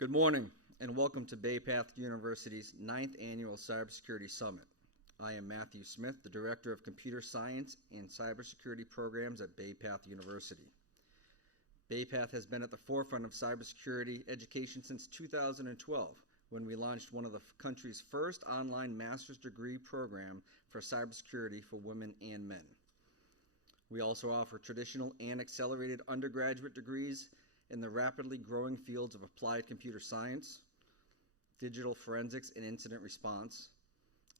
Good morning, and welcome to Bay Path University's 9th Annual Cybersecurity Summit. I am Matthew Smith, the Director of Computer Science and Cybersecurity Programs at Bay Path University. Bay Path has been at the forefront of cybersecurity education since 2012, when we launched one of the country's first online master's degree program for cybersecurity for women and men. We also offer traditional and accelerated undergraduate degrees in the rapidly growing fields of applied computer science, digital forensics and incident response,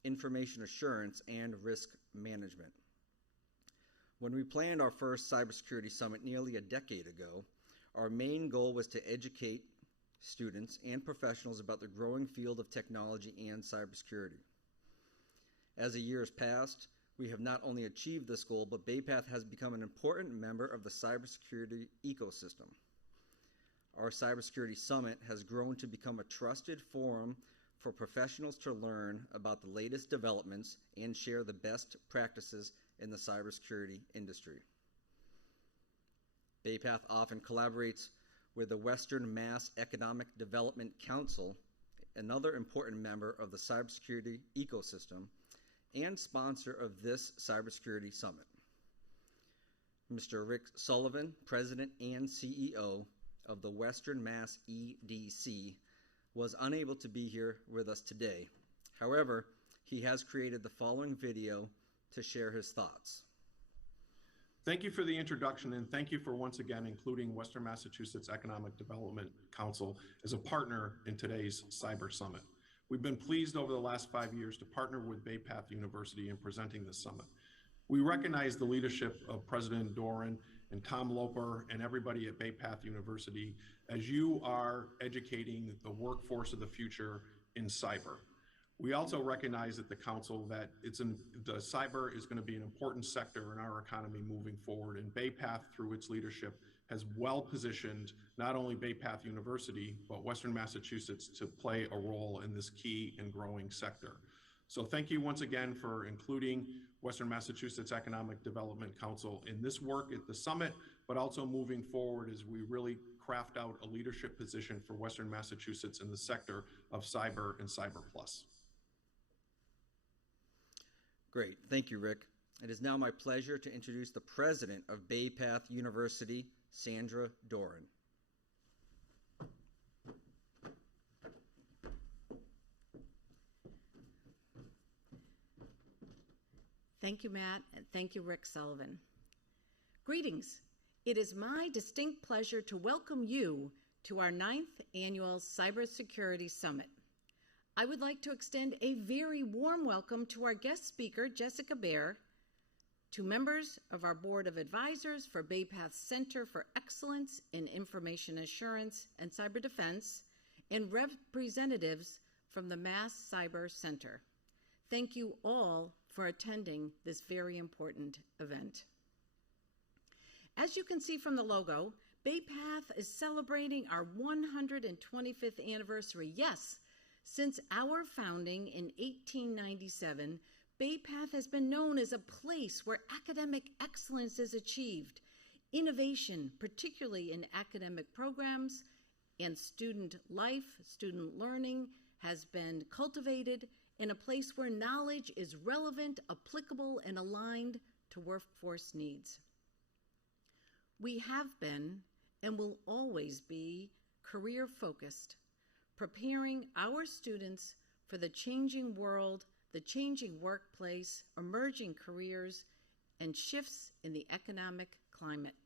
information assurance, and risk management. When we planned our first cybersecurity summit nearly a decade ago, our main goal was to educate students and professionals about the growing field of technology and cybersecurity. As the years passed, we have not only achieved this goal, but Bay Path has become an important member of the cybersecurity ecosystem. Our Cybersecurity Summit has grown to become a trusted forum for professionals to learn about the latest developments and share the best practices in the cybersecurity industry. Bay Path often collaborates with the Western Mass Economic Development Council, another important member of the cybersecurity ecosystem, and sponsor of this Cybersecurity Summit. Mr. Rick Sullivan, President and CEO of the Western Mass EDC, was unable to be here with us today. However, he has created the following video to share his thoughts. Thank you for the introduction, and thank you for once again including Western Massachusetts Economic Development Council as a partner in today's Cyber Summit. We've been pleased over the last 5 years to partner with Bay Path University in presenting this summit. We recognize the leadership of President Doran and Tom Loper and everybody at Bay Path University as you are educating the workforce of the future in cyber. We also recognize at the council that the cyber is going to be an important sector in our economy moving forward, and Bay Path, through its leadership, has well positioned not only Bay Path University, but Western Massachusetts to play a role in this key and growing sector. So thank you once again for including Western Massachusetts Economic Development Council in this work at the summit, but also moving forward as we really craft out a leadership position for Western Massachusetts in the sector of cyber and cyber plus. Great, thank you, Rick. It is now my pleasure to introduce the president of Bay Path University, Sandra Doran. Thank you, Matt, and thank you, Rick Sullivan. Greetings. It is my distinct pleasure to welcome you to our 9th Annual Cybersecurity Summit. I would like to extend a very warm welcome to our guest speaker, Jessica Bair, to members of our Board of Advisors for Bay Path Center for Excellence in Information Assurance and Cyber Defense, and representatives from the Mass Cyber Center. Thank you all for attending this very important event. As you can see from the logo, Bay Path is celebrating our 125th anniversary. Yes, since our founding in 1897, Bay Path has been known as a place where academic excellence is achieved, innovation, particularly in academic programs, and student life, student learning has been cultivated in a place where knowledge is relevant, applicable, and aligned to workforce needs. We have been and will always be career-focused, preparing our students for the changing world, the changing workplace, emerging careers, and shifts in the economic climate.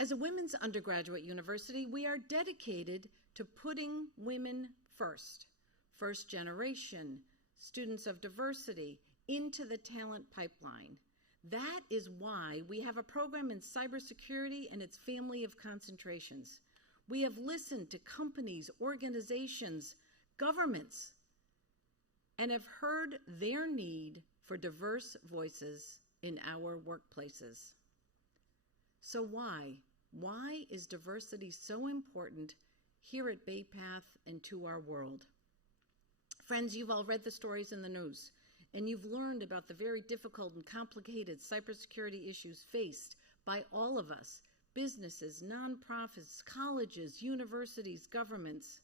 As a women's undergraduate university, we are dedicated to putting women first, first generation, students of diversity, into the talent pipeline. That is why we have a program in cybersecurity and its family of concentrations. We have listened to companies, organizations, governments, and have heard their need for diverse voices in our workplaces. So why? Why is diversity so important here at Bay Path and to our world? Friends, you've all read the stories in the news, and you've learned about the very difficult and complicated cybersecurity issues faced by all of us, businesses, nonprofits, colleges, universities, governments,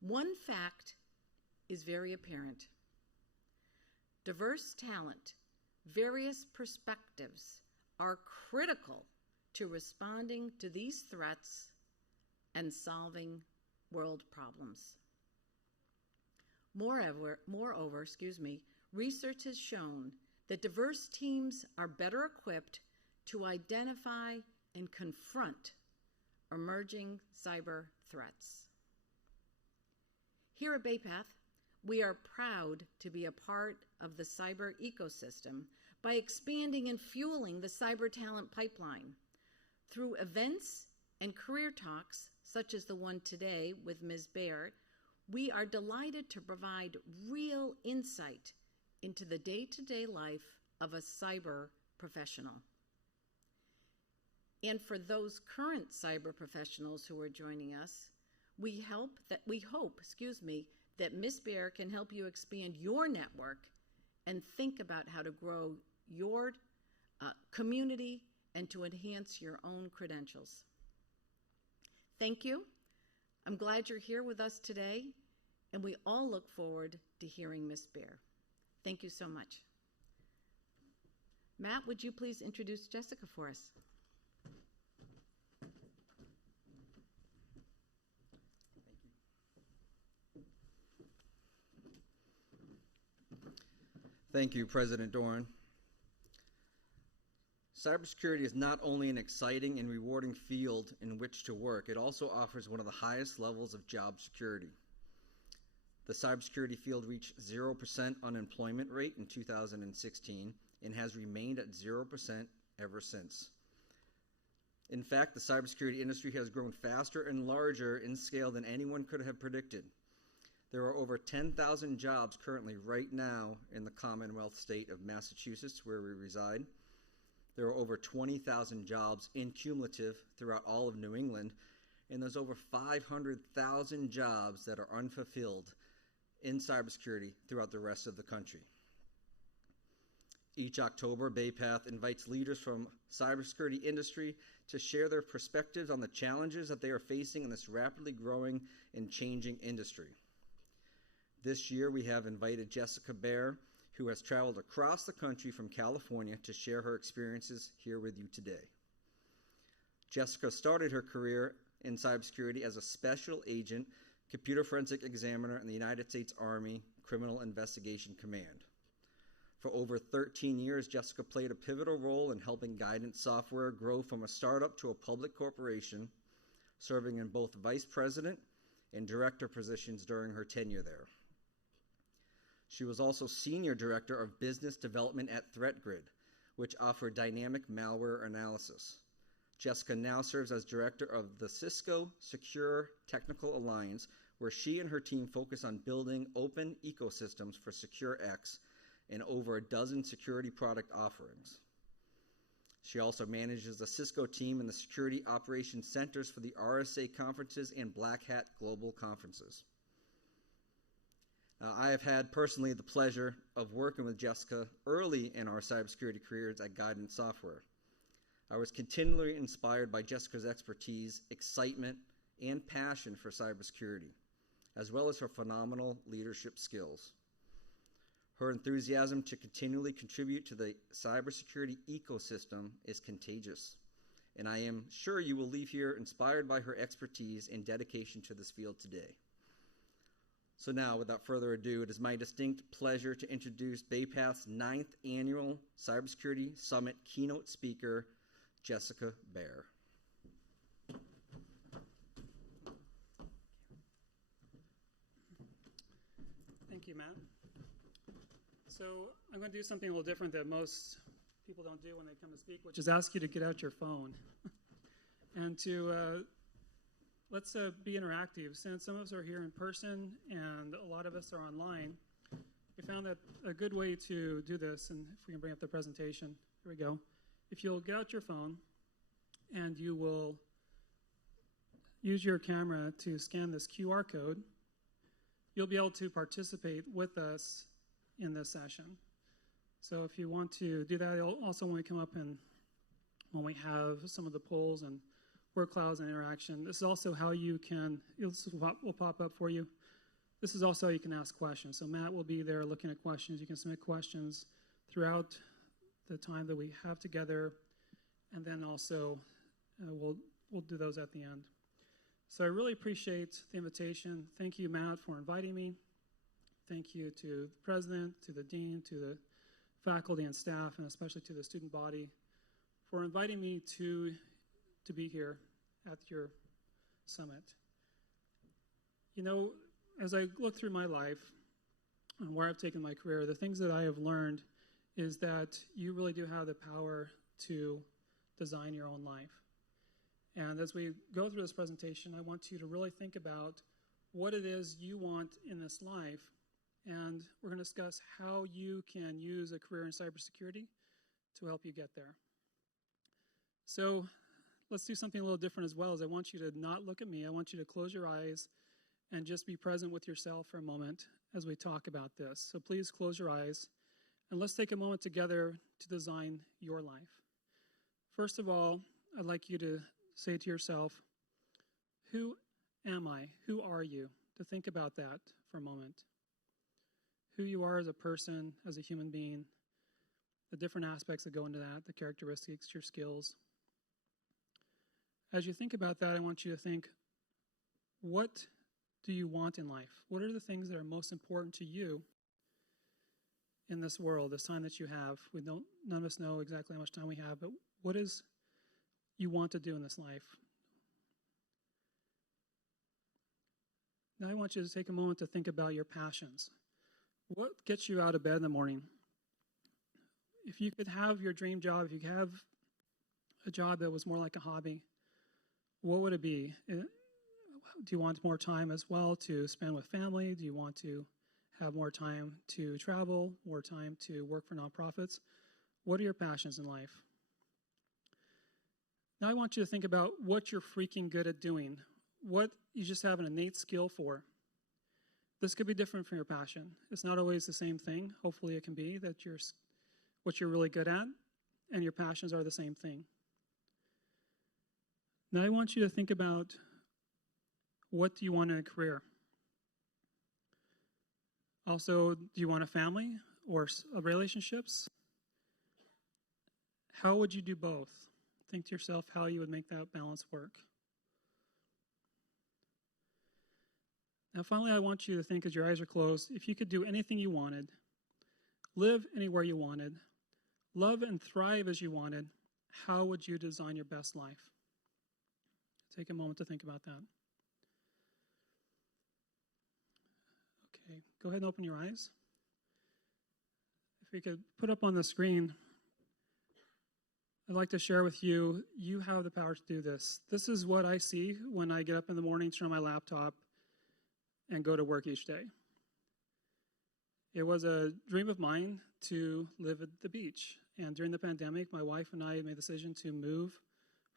one fact is very apparent. Diverse talent, various perspectives are critical to responding to these threats and solving world problems. Moreover, research has shown that diverse teams are better equipped to identify and confront emerging cyber threats. Here at BayPath, we are proud to be a part of the cyber ecosystem by expanding and fueling the cyber talent pipeline. Through events and career talks, such as the one today with Ms. Bair, we are delighted to provide real insight into the day-to-day life of a cyber professional. And for those current cyber professionals who are joining us, we hope that Ms. Bair can help you expand your network and think about how to grow your community and to enhance your own credentials. Thank you. I'm glad you're here with us today, and we all look forward to hearing Ms. Bair. Thank you so much. Matt, would you please introduce Jessica for us? Thank you, President Doran. Cybersecurity is not only an exciting and rewarding field in which to work, it also offers one of the highest levels of job security. The cybersecurity field reached 0% unemployment rate in 2016 and has remained at 0% ever since. In fact, the cybersecurity industry has grown faster and larger in scale than anyone could have predicted. There are over 10,000 jobs currently right now in the Commonwealth state of Massachusetts, where we reside. There are over 20,000 jobs in cumulative throughout all of New England, and there's over 500,000 jobs that are unfulfilled in cybersecurity throughout the rest of the country. Each October, BayPath invites leaders from cybersecurity industry to share their perspectives on the challenges that they are facing in this rapidly growing and changing industry. This year, we have invited Jessica Bair, who has traveled across the country from California to share her experiences here with you today. Jessica started her career in cybersecurity as a special agent, computer forensic examiner in the United States Army Criminal Investigation Command. For over 13 years, Jessica played a pivotal role in helping Guidance Software grow from a startup to a public corporation, serving in both vice president and director positions during her tenure there. She was also Senior Director of Business Development at ThreatGrid, which offered dynamic malware analysis. Jessica now serves as Director of the Cisco Secure Technical Alliance, where she and her team focus on building open ecosystems for SecureX and over a dozen security product offerings. She also manages the Cisco team in the Security Operations Centers for the RSA conferences and Black Hat Global conferences. I have had personally the pleasure of working with Jessica early in our cybersecurity careers at Guidance Software. I was continually inspired by Jessica's expertise, excitement, and passion for cybersecurity, as well as her phenomenal leadership skills. Her enthusiasm to continually contribute to the cybersecurity ecosystem is contagious, and I am sure you will leave here inspired by her expertise and dedication to this field today. So now, without further ado, it is my distinct pleasure to introduce BayPath's 9th Annual Cybersecurity Summit keynote speaker, Jessica Bair. Thank you, Matt. So I'm going to do something a little different that most people don't do when they come to speak, which is ask you to get out your phone and to let's be interactive. Since some of us are here in person and a lot of us are online, we found that a good way to do this, and if we can bring up the presentation, here we go. If you'll get out your phone and you will use your camera to scan this QR code, you'll be able to participate with us in this session. So if you want to do that, also when we come up and when we have some of the polls and word clouds and interaction. This is also how you can, this will pop up for you. This is also how you can ask questions. So Matt will be there looking at questions. You can submit questions throughout the time that we have together, and then also we'll do those at the end. So I really appreciate the invitation. Thank you, Matt, for inviting me. Thank you to the president, to the dean, to the faculty and staff, and especially to the student body for inviting me to be here at your summit. You know, as I look through my life and where I've taken my career, the things that I have learned is that you really do have the power to design your own life. And as we go through this presentation, I want you to really think about what it is you want in this life, and we're going to discuss how you can use a career in cybersecurity to help you get there. So let's do something a little different as well. As I want you to not look at me. I want you to close your eyes and just be present with yourself for a moment as we talk about this. So please close your eyes, and let's take a moment together to design your life. First of all, I'd like you to say to yourself, who am I? Who are you? To think about that for a moment. Who you are as a person, as a human being, the different aspects that go into that, the characteristics, your skills. As you think about that, I want you to think, what do you want in life? What are the things that are most important to you in this world, this time that you have? None of us know exactly how much time we have, but what is you want to do in this life? Now I want you to take a moment to think about your passions. What gets you out of bed in the morning? If you could have your dream job, if you could have a job that was more like a hobby, what would it be? Do you want more time as well to spend with family? Do you want to have more time to travel, more time to work for nonprofits? What are your passions in life? Now I want you to think about what you're freaking good at doing, what you just have an innate skill for. This could be different from your passion. It's not always the same thing. Hopefully it can be that what you're really good at and your passions are the same thing. Now I want you to think about, what do you want in a career? Also, do you want a family or relationships? How would you do both? Think to yourself how you would make that balance work. Now finally, I want you to think, as your eyes are closed, if you could do anything you wanted, live anywhere you wanted, love and thrive as you wanted, how would you design your best life? Take a moment to think about that. Okay, go ahead and open your eyes. If we could put up on the screen, I'd like to share with you, you have the power to do this. This is what I see when I get up in the morning, turn on my laptop, and go to work each day. It was a dream of mine to live at the beach. And during the pandemic, my wife and I made the decision to move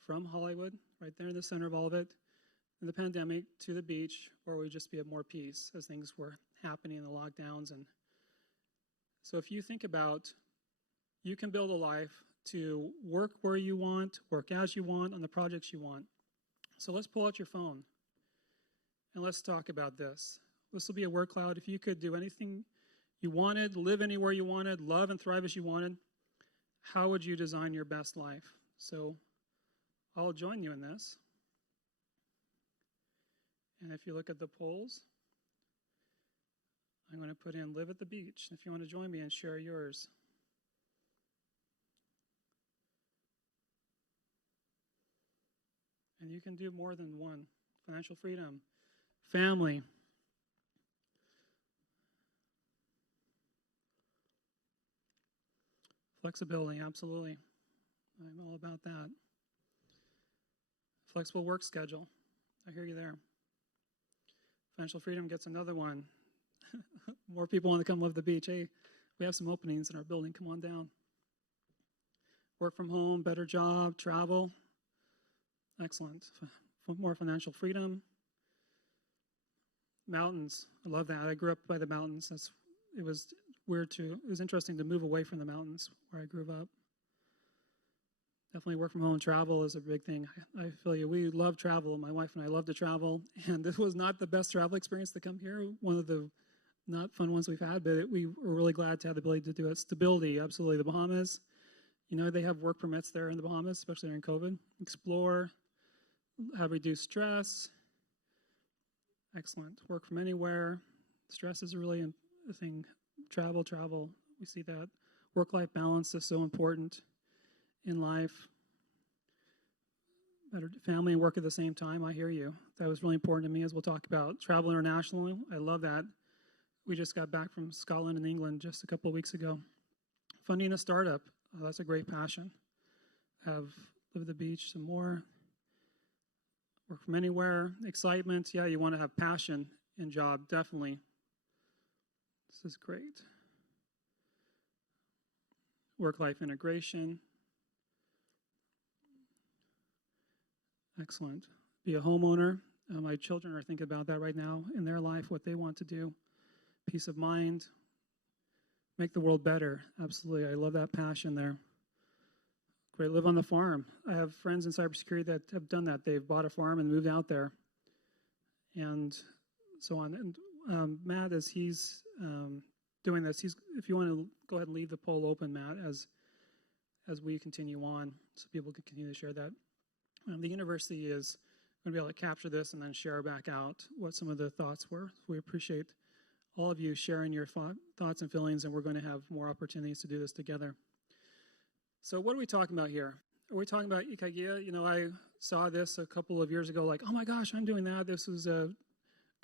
from Hollywood, right there in the center of all of it, in the pandemic, to the beach, where we'd just be at more peace as things were happening in the lockdowns. And so if you think about, you can build a life to work where you want, work as you want, on the projects you want. So let's pull out your phone and let's talk about this. This will be a word cloud. If you could do anything you wanted, live anywhere you wanted, love and thrive as you wanted, how would you design your best life? So I'll join you in this. And if you look at the polls, I'm going to put in live at the beach. If you want to join me and share yours. And you can do more than one. Financial freedom, family, flexibility, absolutely. I'm all about that. Flexible work schedule. I hear you there. Financial freedom gets another one. More people want to come live the beach. Hey, we have some openings in our building. Come on down. Work from home, better job, travel. Excellent. More financial freedom. Mountains. I love that. I grew up by the mountains. It was weird it was interesting to move away from the mountains where I grew up. Definitely work from home travel is a big thing. I feel you. We love travel. My wife and I love to travel, and this was not the best travel experience to come here. One of the not fun ones we've had, but we were really glad to have the ability to do it. Stability, absolutely. The Bahamas, they have work permits there in the Bahamas, especially during COVID. Explore, have reduced stress. Excellent. Work from anywhere. Stress is really a thing. Travel. We see that. Work-life balance is so important in life. Better family and work at the same time. I hear you. That was really important to me, as we'll talk about. Travel internationally. I love that. We just got back from Scotland and England just a couple of weeks ago. Funding a startup. Oh, that's a great passion. Live at the beach some more. Work from anywhere. Excitement. Yeah, you want to have passion in job, definitely. This is great. Work-life integration. Excellent. Be a homeowner. My children are thinking about that right now in their life, what they want to do. Peace of mind. Make the world better. Absolutely. I love that passion there. Great. Live on the farm. I have friends in cybersecurity that have done that. They've bought a farm and moved out there and so on. And Matt, as he's doing this, if you want to go ahead and leave the poll open, Matt, as we continue on, so people can continue to share that. The university is going to be able to capture this and then share back out what some of the thoughts were. We appreciate all of you sharing your thoughts and feelings, and we're going to have more opportunities to do this together. So what are we talking about here? Are we talking about Ikagia? I saw this a couple of years ago, like, oh my gosh, I'm doing that. This was a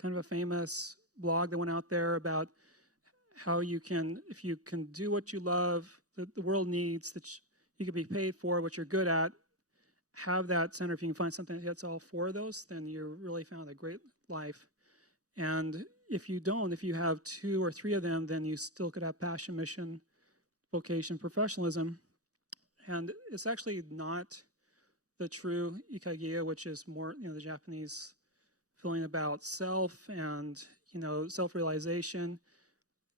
kind of a famous blog that went out there about how you can, if you can do what you love, that the world needs, that you can be paid for what you're good at, have that center. If you can find something that hits all four of those, then you really found a great life. And if you don't, if you have two or three of them, then you still could have passion, mission, vocation, professionalism. And it's actually not the true Ikagia, which is more, the Japanese feeling about self and, self-realization.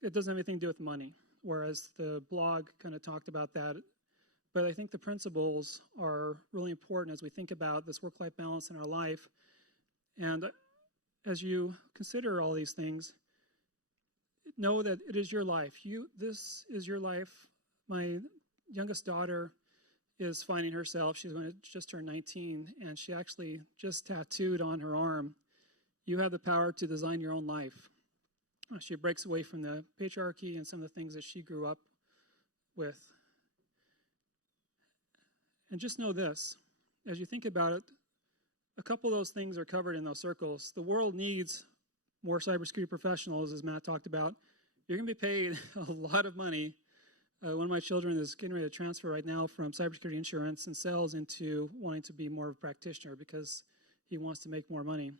It doesn't have anything to do with money, whereas the blog kind of talked about that. But I think the principles are really important as we think about this work-life balance in our life. And as you consider all these things, know that it is your life. This is your life. My youngest daughter is finding herself. She's going to just turn 19, and she actually just tattooed on her arm, "You have the power to design your own life." She breaks away from the patriarchy and some of the things that she grew up with. And just know this, as you think about it, a couple of those things are covered in those circles. The world needs more cybersecurity professionals, as Matt talked about. You're going to be paid a lot of money. One of my children is getting ready to transfer right now from cybersecurity insurance and sales into wanting to be more of a practitioner because he wants to make more money.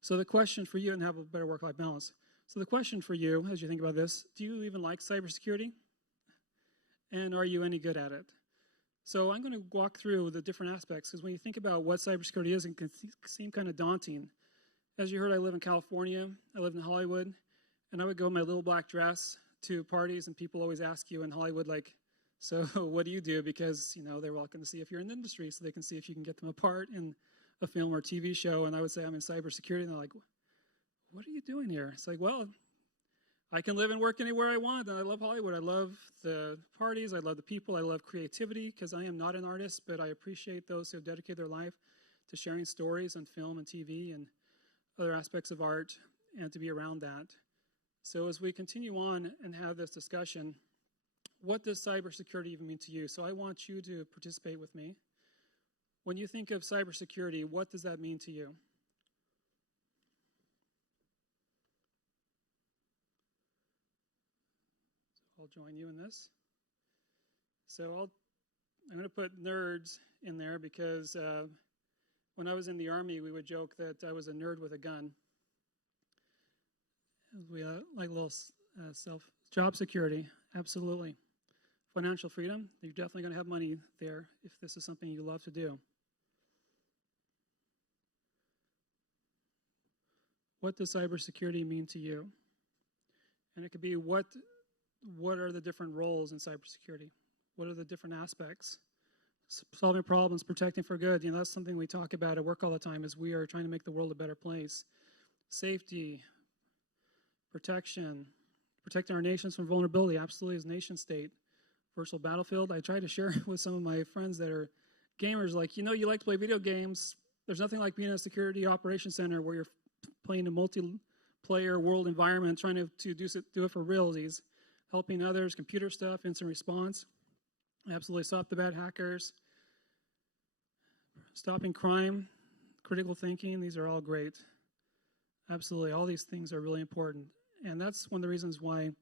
So the question for you, and have a better work-life balance. So the question for you, as you think about this, do you even like cybersecurity? And are you any good at it? So I'm going to walk through the different aspects, because when you think about what cybersecurity is, it can seem kind of daunting. As you heard, I live in California, I live in Hollywood, and I would go in my little black dress to parties, and people always ask you in Hollywood, like, so what do you do? Because, they're welcome to see if you're in the industry, so they can see if you can get them a part in a film or TV show. And I would say I'm in cybersecurity, and they're like, what are you doing here? It's like, well, I can live and work anywhere I want, and I love Hollywood. I love the parties, I love the people, I love creativity, because I am not an artist, but I appreciate those who have dedicated their life to sharing stories on film and TV and other aspects of art, and to be around that. So as we continue on and have this discussion, what does cybersecurity even mean to you? So I want you to participate with me. When you think of cybersecurity, what does that mean to you? I'll join you in this. So I'm going to put nerds in there because when I was in the Army, we would joke that I was a nerd with a gun. We like a little job security, absolutely. Financial freedom, you're definitely going to have money there if this is something you love to do. What does cybersecurity mean to you? And it could be what are the different roles in cybersecurity? What are the different aspects? solving problems, protecting for good. That's something we talk about at work all the time, is we are trying to make the world a better place. Safety, protection, protecting our nations from vulnerability, absolutely, as nation state. Virtual battlefield, I try to share with some of my friends that are gamers, like, you like to play video games. There's nothing like being in a security operations center where you're playing a multiplayer world environment, trying to do it for realsies, helping others, computer stuff, instant response. Absolutely, stop the bad hackers, stopping crime, critical thinking. These are all great. Absolutely, all these things are really important. And that's one of the reasons why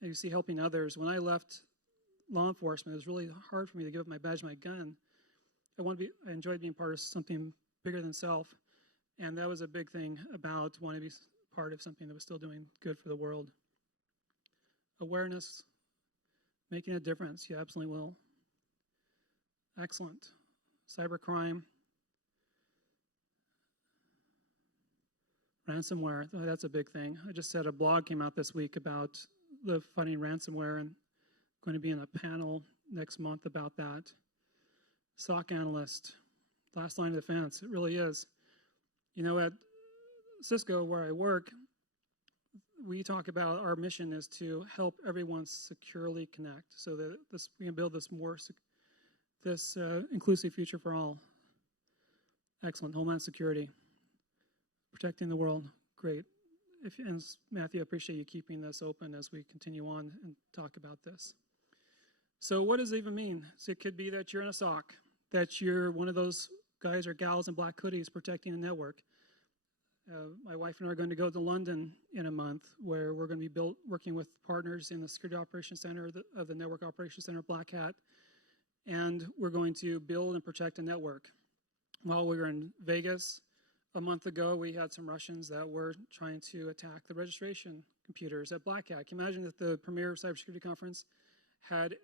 you see helping others. When I left law enforcement, it was really hard for me to give up my badge, my gun. I enjoyed being part of something bigger than self. And that was a big thing about wanting to be part of something that was still doing good for the world. Awareness, making a difference. You absolutely will. Excellent. Cybercrime. Ransomware, that's a big thing. I just said a blog came out this week about the fighting ransomware, and going to be in a panel next month about that. SOC analyst, last line of defense, it really is. At Cisco, where I work, we talk about our mission is to help everyone securely connect so that we can build this inclusive future for all. Excellent. Homeland security. Protecting the world. Great. And Matthew, I appreciate you keeping this open as we continue on and talk about this. So what does it even mean? So it could be that you're in a SOC, that you're one of those guys or gals in black hoodies protecting a network. My wife and I are going to go to London in a month, where we're going to be working with partners in the Security Operations Center of the Network Operations Center, Black Hat, and we're going to build and protect a network. While we were in Vegas a month ago, we had some Russians that were trying to attack the registration computers at Black Hat. Can you imagine if the premier cybersecurity conference had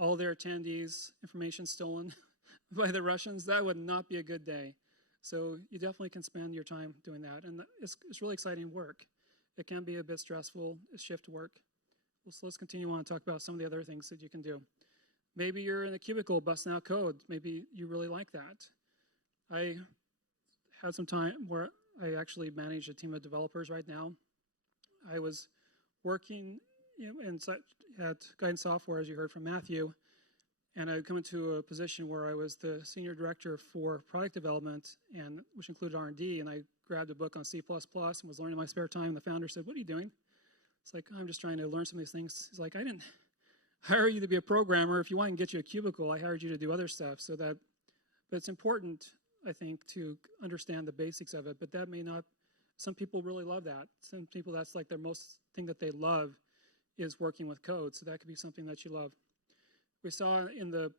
all their attendees' information stolen by the Russians? That would not be a good day. So you definitely can spend your time doing that. And it's really exciting work. It can be a bit stressful, it's shift work. So let's continue on and talk about some of the other things that you can do. Maybe you're in a cubicle busting out code. Maybe you really like that. I had some time where I actually manage a team of developers right now. I was working at Guidance Software, as you heard from Matthew, and I come into a position where I was the senior director for product development, and which included R&D, and I grabbed a book on C++ and was learning in my spare time. The founder said, "What are you doing?" It's like, "I'm just trying to learn some of these things." He's like, "I didn't hire you to be a programmer. If you want, I can get you a cubicle. I hired you to do other stuff." But it's important, I think, to understand the basics of it, but that may not, some people really love that. Some people, that's like their most thing that they love is working with code, so that could be something that you love. We saw in the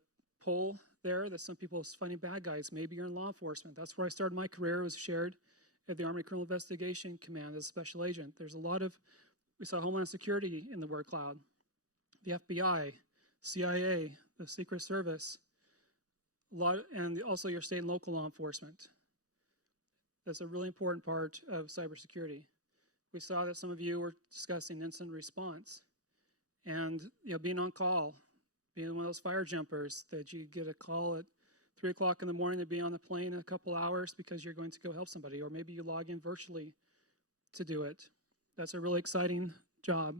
poll there that some people are finding bad guys. Maybe you're in law enforcement. That's where I started my career. It was shared at the Army Criminal Investigation Command as a special agent. There's we saw Homeland Security in the word cloud, the FBI, CIA, the Secret Service, and also your state and local law enforcement. That's a really important part of cybersecurity. We saw that some of you were discussing incident response and being on call, being one of those fire jumpers that you get a call at 3 o'clock in the morning to be on the plane in a couple hours because you're going to go help somebody, or maybe you log in virtually to do it. That's a really exciting job.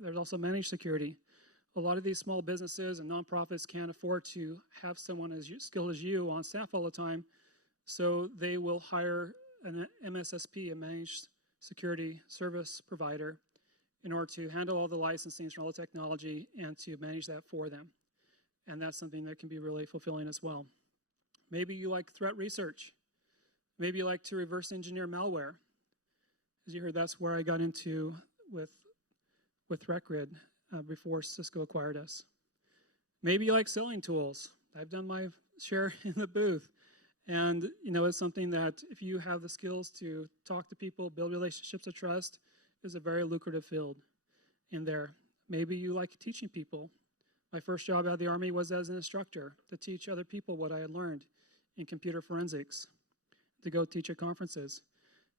There's also managed security. A lot of these small businesses and nonprofits can't afford to have someone as skilled as you on staff all the time, so they will hire an MSSP, a managed security service provider, in order to handle all the licensing and all the technology and to manage that for them. And that's something that can be really fulfilling as well. Maybe you like threat research. Maybe you like to reverse engineer malware. As you heard, that's where I got into with ThreatGrid before Cisco acquired us. Maybe you like selling tools. I've done my share in the booth. And it's something that if you have the skills to talk to people, build relationships of trust, is a very lucrative field in there. Maybe you like teaching people. My first job out of the Army was as an instructor, to teach other people what I had learned in computer forensics, to go teach at conferences.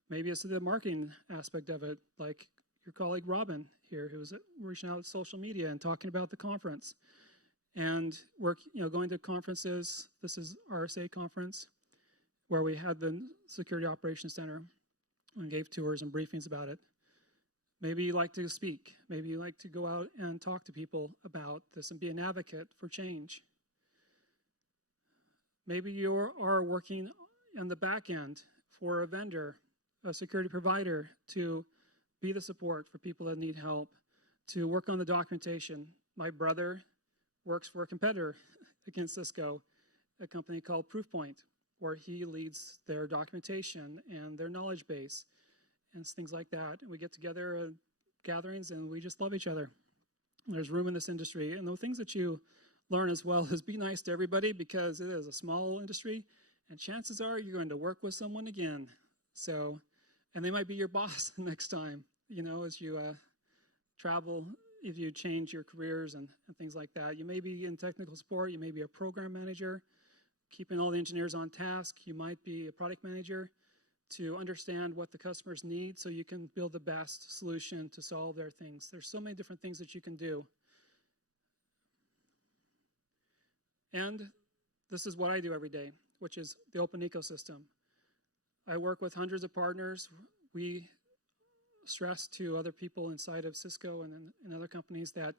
Maybe it's the marketing aspect of it, like your colleague Robin here, who's reaching out to social media and talking about the conference. and work, going to conferences. This is RSA conference, where we had the Security Operations Center and gave tours and briefings about it. Maybe you like to speak. Maybe you like to go out and talk to people about this and be an advocate for change. Maybe you are working on the back end for a vendor, a security provider, to be the support for people that need help, to work on the documentation. My brother works for a competitor against Cisco, a company called Proofpoint, where he leads their documentation and their knowledge base and things like that. And we get together at gatherings and we just love each other. There's room in this industry. And the things that you learn as well is be nice to everybody, because it is a small industry and chances are you're going to work with someone again. So, and they might be your boss next time, as you travel, if you change your careers and things like that. You may be in technical support, you may be a program manager, keeping all the engineers on task. You might be a product manager to understand what the customers need so you can build the best solution to solve their things. There's so many different things that you can do. And this is what I do every day, which is the open ecosystem. I work with hundreds of partners. We stress to other people inside of Cisco and other companies that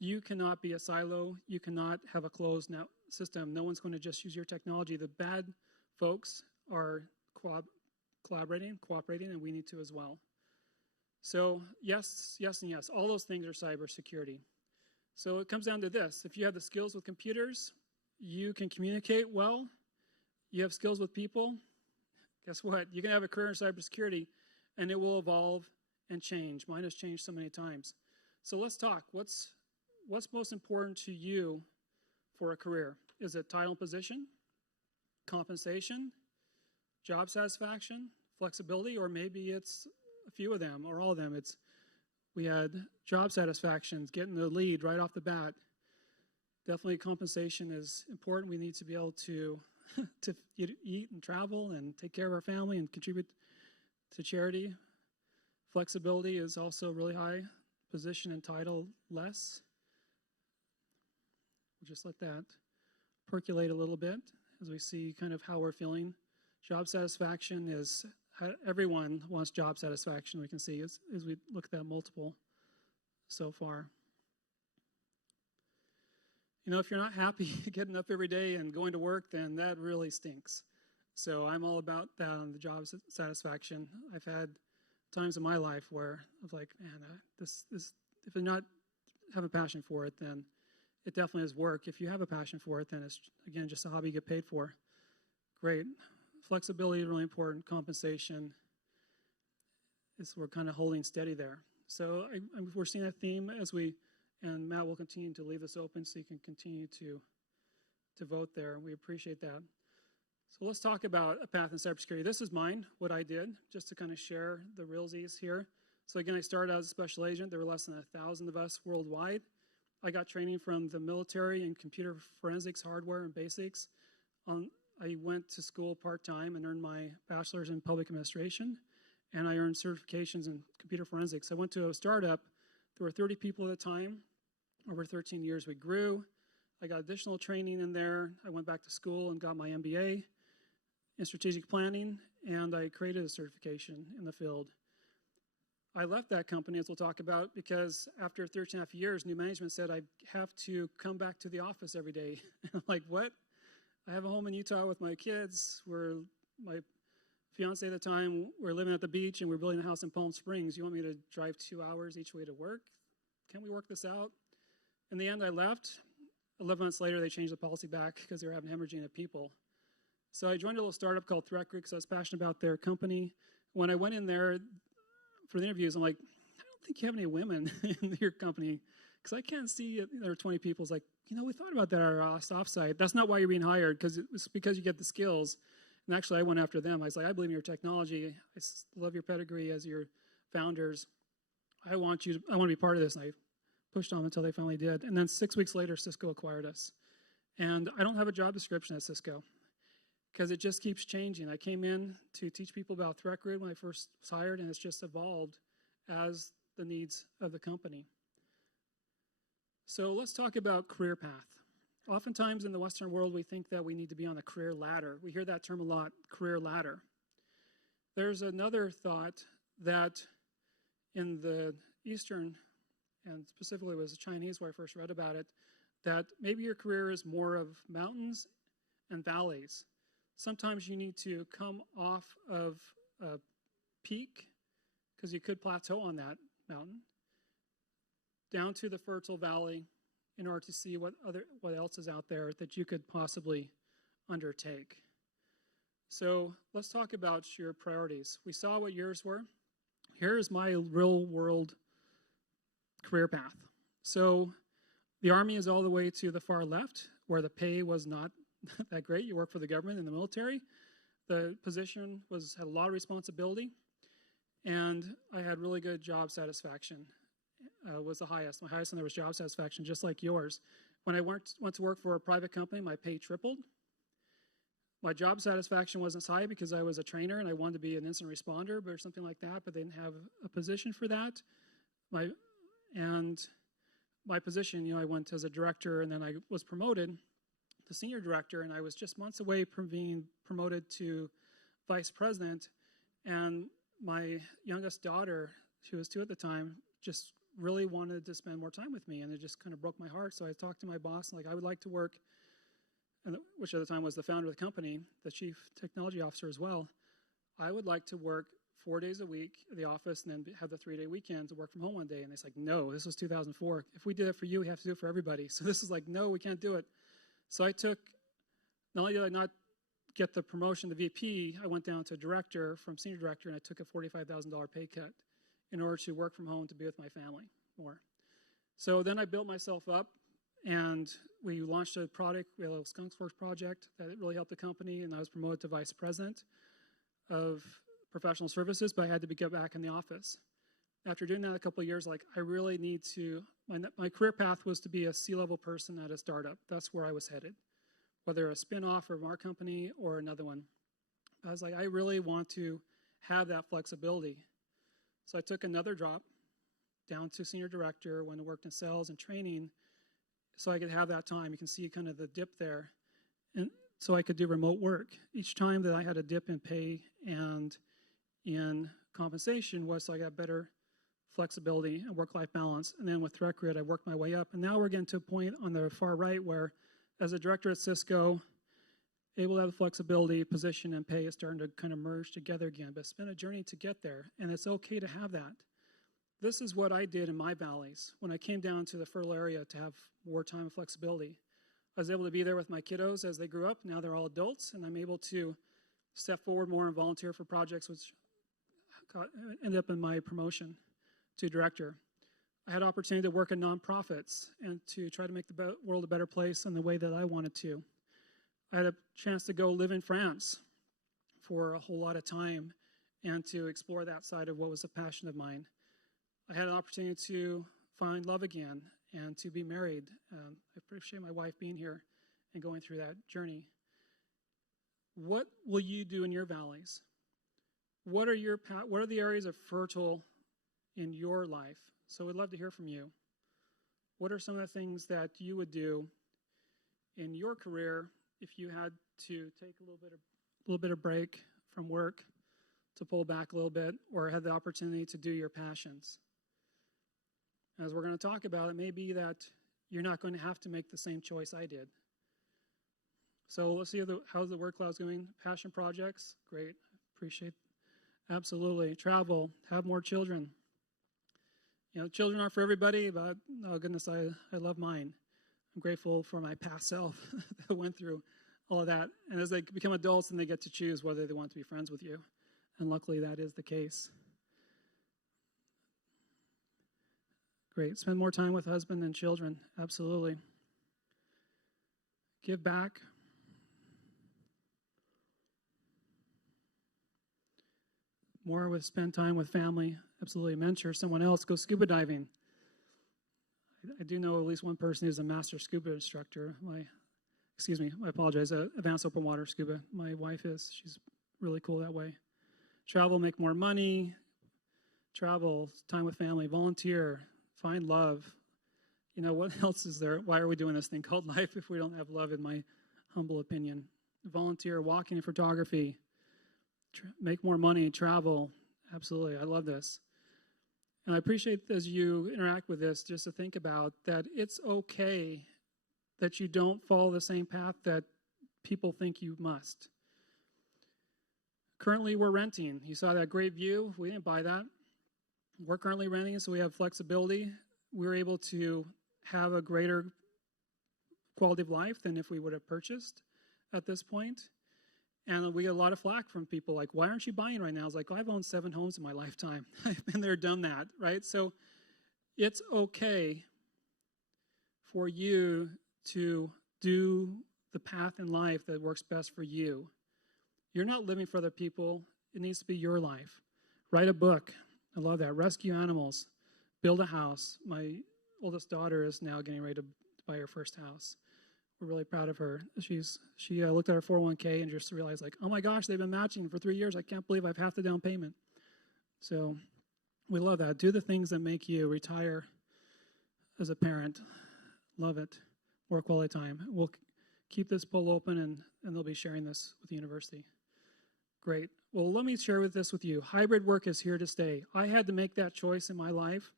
you cannot be a silo. You cannot have a closed system. No one's going to just use your technology. The bad folks are cooperating, and we need to as well. So yes, yes, and yes. All those things are cybersecurity. So it comes down to this. If you have the skills with computers, you can communicate well, you have skills with people, guess what? You can have a career in cybersecurity and it will evolve and change. Mine has changed so many times. So let's talk. What's most important to you for a career? Is it title and position, compensation, job satisfaction, flexibility, or maybe it's a few of them or all of them? We had job satisfaction, getting the lead right off the bat. Definitely compensation is important. We need to be able to eat and travel and take care of our family and contribute to charity. Flexibility is also really high. Position and title less. We'll just let that percolate a little bit as we see kind of how we're feeling. Job satisfaction is, everyone wants job satisfaction, we can see as we look at that multiple so far. If you're not happy getting up every day and going to work, then that really stinks. So I'm all about that on the job satisfaction. I've had times in my life where I was like, man, this if I not have a passion for it, then it definitely is work. If you have a passion for it, then it's, again, just a hobby you get paid for. Great. Flexibility is really important. Compensation we're kind of holding steady there. So we're seeing a theme and Matt will continue to leave this open so you can continue to vote there. We appreciate that. So let's talk about a path in cybersecurity. This is mine, what I did, just to kind of share the realsies here. So again, I started out as a special agent. There were less than 1,000 of us worldwide. I got training from the military in computer forensics, hardware, and basics. I went to school part-time and earned my bachelor's in public administration, and I earned certifications in computer forensics. I went to a startup. There were 30 people at the time. Over 13 years, we grew. I got additional training in there. I went back to school and got my MBA in strategic planning, and I created a certification in the field. I left that company, as we'll talk about, because after 13.5 years, new management said I have to come back to the office every day. I'm like, what? I have a home in Utah with my kids. My fiance at the time, we're living at the beach, and we're building a house in Palm Springs. You want me to drive 2 hours each way to work? Can't we work this out? In the end, I left. 11 months later, they changed the policy back because they were having hemorrhaging of people. So I joined a little startup called Threat Group because I was passionate about their company. When I went in there for the interviews, I'm like, I don't think you have any women in your company because I can't see there are 20 people. It's like, we thought about that at our offsite. That's not why you're being hired, because it's because you get the skills. And actually, I went after them. I was like, I believe in your technology. I love your pedigree as your founders. I want to be part of this. And I pushed on until they finally did. And then 6 weeks later, Cisco acquired us. And I don't have a job description at Cisco because it just keeps changing. I came in to teach people about Threat Grid when I first was hired, and it's just evolved as the needs of the company. So let's talk about career path. Oftentimes in the Western world, we think that we need to be on the career ladder. We hear that term a lot, career ladder. There's another thought that in the Eastern, and specifically it was Chinese where I first read about it, that maybe your career is more of mountains and valleys. Sometimes you need to come off of a peak, because you could plateau on that mountain, down to the fertile valley in order to see what else is out there that you could possibly undertake. So let's talk about your priorities. We saw what yours were. Here is my real world career path. So the Army is all the way to the far left, where the pay was not that great. You work for the government in the military. The position had a lot of responsibility, and I had really good job satisfaction. Was the highest. My highest, and there was job satisfaction, just like yours. When I went to work for a private company, my pay tripled. My job satisfaction wasn't as high because I was a trainer and I wanted to be an instant responder or something like that, but they didn't have a position for that. My position, I went as a director, and then I was promoted to senior director, and I was just months away from being promoted to vice president. And my youngest daughter, she was 2 at the time, just really wanted to spend more time with me, and it just kind of broke my heart. So I talked to my boss, like, I would like to work, which at the time was the founder of the company, the chief technology officer as well. I would like to work 4 days a week at the office and then have the 3-day weekend to work from home one day. And it's like, no, this was 2004. If we did it for you, we have to do it for everybody. So this is like, no, we can't do it. So I took, not only did I not get the promotion to VP, I went down to director from senior director, and I took a $45,000 pay cut in order to work from home to be with my family more. So then I built myself up, and we launched a product. We had a little Skunksworks project that really helped the company, and I was promoted to vice president of professional services, but I had to get back in the office. After doing that a couple of years, like, I really need to, my career path was to be a C-level person at a startup. That's where I was headed, whether a spin-off from our company or another one. I was like, I really want to have that flexibility. So I took another drop down to senior director when I worked in sales and training, so I could have that time. You can see kind of the dip there. And so I could do remote work. Each time that I had a dip in pay and in compensation was so I got better flexibility and work-life balance. And then with ThreatGrid, I worked my way up. And now we're getting to a point on the far right where, as a director at Cisco, able to have the flexibility, position, and pay is starting to kind of merge together again. But it's been a journey to get there, and it's okay to have that. This is what I did in my valleys. When I came down to the fertile area to have more time and flexibility, I was able to be there with my kiddos as they grew up. Now they're all adults, and I'm able to step forward more and volunteer for projects, which ended up in my promotion to director. I had opportunity to work in nonprofits and to try to make the world a better place in the way that I wanted to. I had a chance to go live in France for a whole lot of time and to explore that side of what was a passion of mine. I had an opportunity to find love again and to be married. I appreciate my wife being here and going through that journey. What will you do in your valleys? What are the areas of fertile in your life? So we'd love to hear from you. What are some of the things that you would do in your career if you had to take a little bit of break from work to pull back a little bit, or had the opportunity to do your passions? As we're going to talk about, it may be that you're not going to have to make the same choice I did. So let's see how the word cloud's going. Passion projects, great, appreciate. Absolutely. Travel, have more children. Children aren't for everybody, but oh goodness, I love mine. I'm grateful for my past self that went through all of that. And as they become adults, then they get to choose whether they want to be friends with you. And luckily, that is the case. Great. Spend more time with husband and children. Absolutely. Give back. Spend time with family. Absolutely. Mentor someone else. Go scuba diving. I do know at least one person who's a master scuba instructor. I apologize, advanced open water scuba. My wife is. She's really cool that way. Travel, make more money. Travel, time with family, volunteer, find love. you know, what else is there? Why are we doing this thing called life if we don't have love, in my humble opinion? Volunteer, walking in photography, make more money, travel. Absolutely, I love this. And I appreciate as you interact with this, just to think about that it's okay that you don't follow the same path that people think you must. Currently, we're renting. You saw that great view. We didn't buy that. We're currently renting, so we have flexibility. We're able to have a greater quality of life than if we would have purchased at this point. And we get a lot of flack from people like, why aren't you buying right now? I was like, I've owned 7 homes in my lifetime. I've been there, done that, right? So it's okay for you to do the path in life that works best for you. You're not living for other people. It needs to be your life. Write a book. I love that. Rescue animals. Build a house. My oldest daughter is now getting ready to buy her first house. We're really proud of her. She looked at her 401k and just realized, like, oh my gosh, they've been matching for 3 years. I can't believe I've half the down payment. So we love that. Do the things that make you. Retire as a parent. Love it. More quality time. We'll keep this poll open, and they'll be sharing this with the university. Great. Well, let me share this with you. Hybrid work is here to stay. I had to make that choice in my life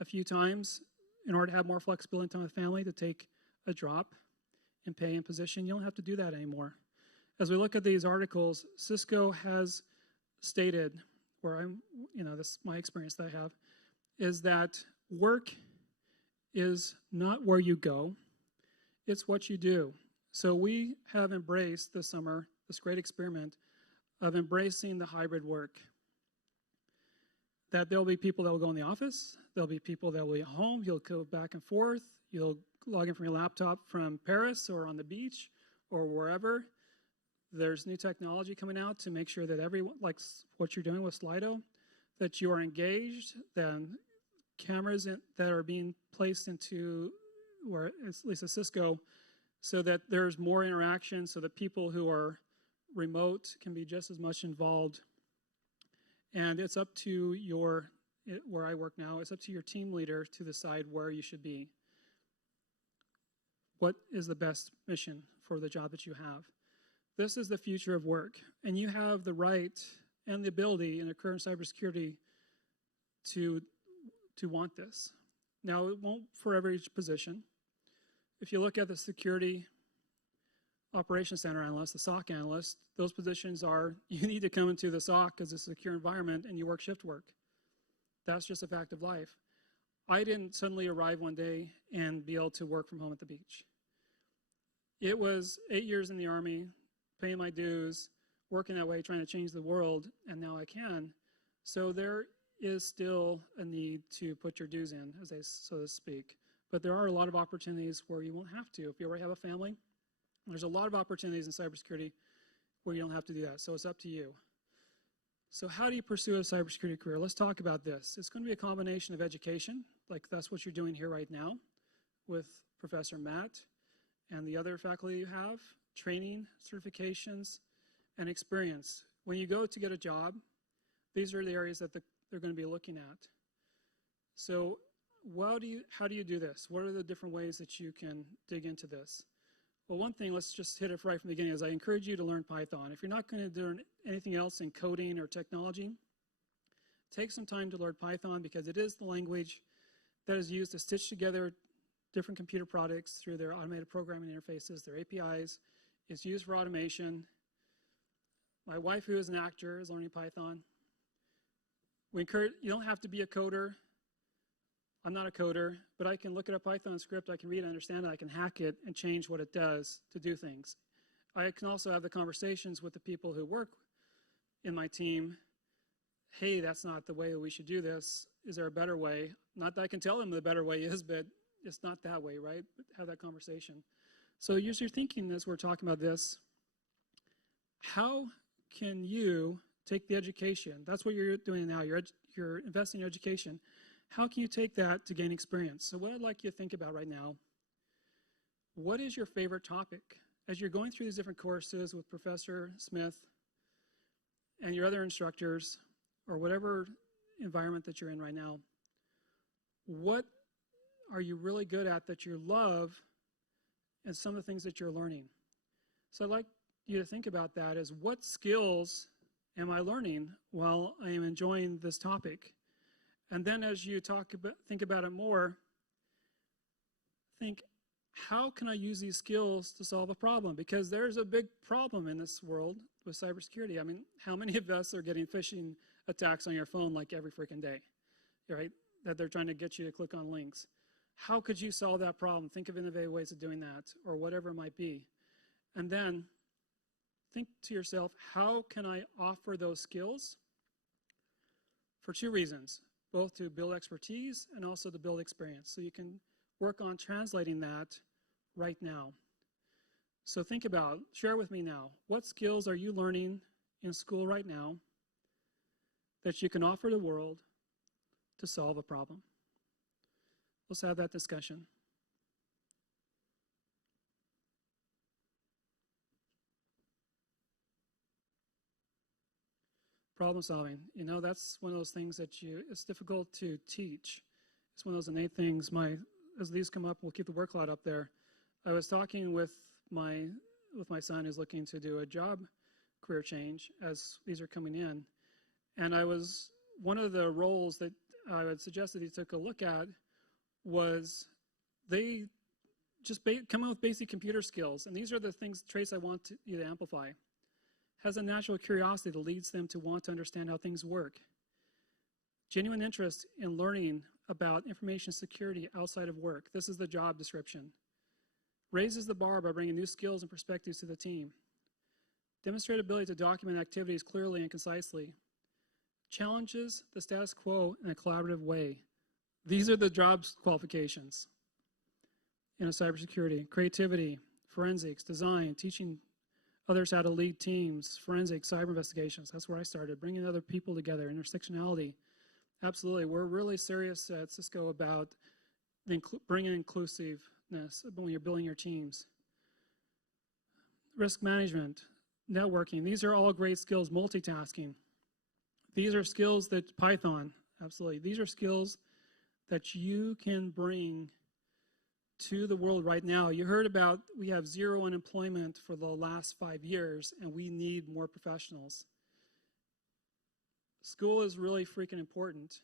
a few times in order to have more flexibility time with family, to take a drop in pay and position. You don't have to do that anymore. As we look at these articles, Cisco has stated, where I'm, this my experience that I have, is that work is not where you go, it's what you do. So we have embraced this summer this great experiment of embracing the hybrid work. That there'll be people that will go in the office, there'll be people that will be at home, you'll go back and forth, you'll log in from your laptop from Paris or on the beach or wherever. There's new technology coming out to make sure that everyone, like what you're doing with Slido, that you are engaged, then cameras that are being placed into, or at least at Cisco, so that there's more interaction, so that people who are remote can be just as much involved. And it's up to where I work now, it's up to your team leader to decide where you should be. What is the best mission for the job that you have? This is the future of work, and you have the right and the ability in the current cybersecurity to want this. Now, it won't for every position. If you look at the security operations center analyst, the SOC analyst, those positions are, you need to come into the SOC as a secure environment and you work shift work. That's just a fact of life. I didn't suddenly arrive one day and be able to work from home at the beach. It was 8 years in the Army, paying my dues, working that way, trying to change the world, and now I can. So there is still a need to put your dues in, so to speak. But there are a lot of opportunities where you won't have to. If you already have a family, there's a lot of opportunities in cybersecurity where you don't have to do that. So it's up to you. So how do you pursue a cybersecurity career? Let's talk about this. It's going to be a combination of education, like that's what you're doing here right now with Professor Matt and the other faculty you have, training, certifications, and experience. When you go to get a job, these are the areas that they're going to be looking at. So how do you do this? What are the different ways that you can dig into this? Well, one thing, let's just hit it right from the beginning, is I encourage you to learn Python. If you're not going to do anything else in coding or technology, take some time to learn Python, because it is the language that is used to stitch together different computer products through their automated programming interfaces, their APIs. It's used for automation. My wife, who is an actor, is learning Python. You don't have to be a coder. I'm not a coder, but I can look at a Python script, I can read it, understand it, I can hack it and change what it does to do things. I can also have the conversations with the people who work in my team. Hey, that's not the way that we should do this. Is there a better way? Not that I can tell them the better way is, but it's not that way, right? Have that conversation. So as you're thinking as we're talking about this, how can you take the education? That's what you're doing now. You're investing in education. How can you take that to gain experience? So what I'd like you to think about right now, what is your favorite topic? As you're going through these different courses with Professor Smith and your other instructors, or whatever environment that you're in right now, what are you really good at that you love, and some of the things that you're learning. So I'd like you to think about that as, what skills am I learning while I am enjoying this topic? And then as you think about it more, think, how can I use these skills to solve a problem? Because there's a big problem in this world with cybersecurity. I mean, how many of us are getting phishing attacks on your phone like every freaking day, right? That they're trying to get you to click on links. How could you solve that problem? Think of innovative ways of doing that, or whatever it might be. And then think to yourself, how can I offer those skills? For two reasons, both to build expertise and also to build experience. So you can work on translating that right now. So think about, share with me now, what skills are you learning in school right now that you can offer the world to solve a problem? Let's have that discussion. Problem solving, you know, that's one of those things that it's difficult to teach. It's one of those innate things. As these come up, we'll keep the workload up there. I was talking with my son who's looking to do a job career change as these are coming in. And one of the roles that I would suggest that he took a look at was they just come up with basic computer skills. And these are the traits I want you to amplify. Has a natural curiosity that leads them to want to understand how things work. Genuine interest in learning about information security outside of work. This is the job description. Raises the bar by bringing new skills and perspectives to the team. Demonstrate ability to document activities clearly and concisely. Challenges the status quo in a collaborative way. These are the job qualifications in a cybersecurity. Creativity, forensics, design, teaching others how to lead teams, forensic, cyber investigations. That's where I started, bringing other people together, intersectionality. Absolutely, we're really serious at Cisco about bringing inclusiveness when you're building your teams. Risk management, networking, these are all great skills. Multitasking, these are skills that Python, absolutely. These are skills that you can bring to the world right now. You heard about, we have zero unemployment for the last 5 years, and we need more professionals. School is really freaking important.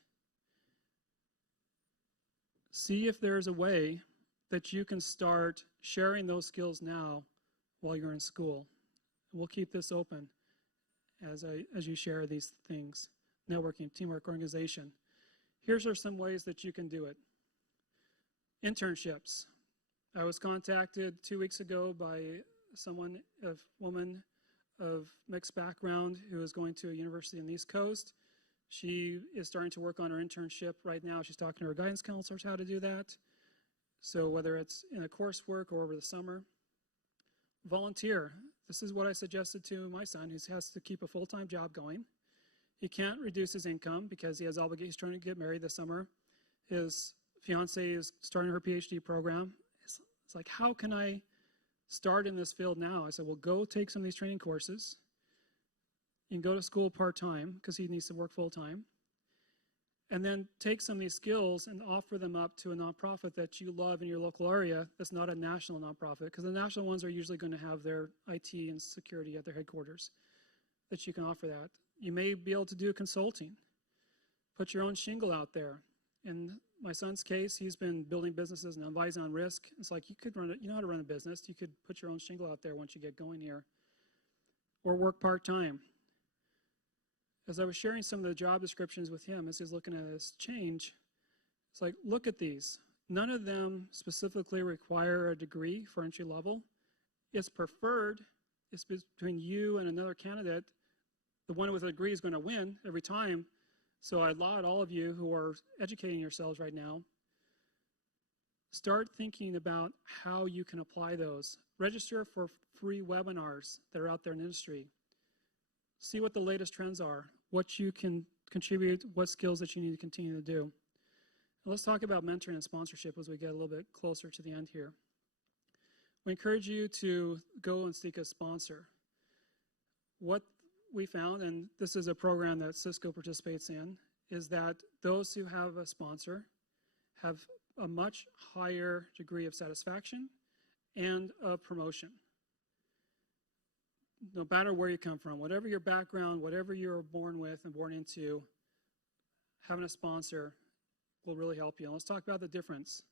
See if there's a way that you can start sharing those skills now while you're in school. We'll keep this open as you share these things. Networking, teamwork, organization. Here's some ways that you can do it. Internships. I was contacted 2 weeks ago by a woman of mixed background who is going to a university on the East Coast. She is starting to work on her internship right now. She's talking to her guidance counselors how to do that. So whether it's in a coursework or over the summer. Volunteer. This is what I suggested to my son, who has to keep a full-time job going. He can't reduce his income because he has obligations. He's trying to get married this summer. His fiance is starting her PhD program. It's like, how can I start in this field now? I said, well, go take some of these training courses. You can go to school part-time because he needs to work full-time. And then take some of these skills and offer them up to a nonprofit that you love in your local area that's not a national nonprofit, because the national ones are usually going to have their IT and security at their headquarters, that you can offer that. You may be able to do consulting. Put your own shingle out there. In my son's case, he's been building businesses and advising on risk. It's like, you know how to run a business. You could put your own shingle out there once you get going here. Or work part-time. As I was sharing some of the job descriptions with him as he's looking at his change, it's like, look at these. None of them specifically require a degree for entry level. It's preferred. It's between you and another candidate. The one with a degree is going to win every time. So I laud all of you who are educating yourselves right now. Start thinking about how you can apply those. Register for free webinars that are out there in the industry. See what the latest trends are, what you can contribute, what skills that you need to continue to do. Now let's talk about mentoring and sponsorship as we get a little bit closer to the end here. We encourage you to go and seek a sponsor. What we found, and this is a program that Cisco participates in, is that those who have a sponsor have a much higher degree of satisfaction and of promotion. No matter where you come from, whatever your background, whatever you're born with and born into, having a sponsor will really help you. And let's talk about the difference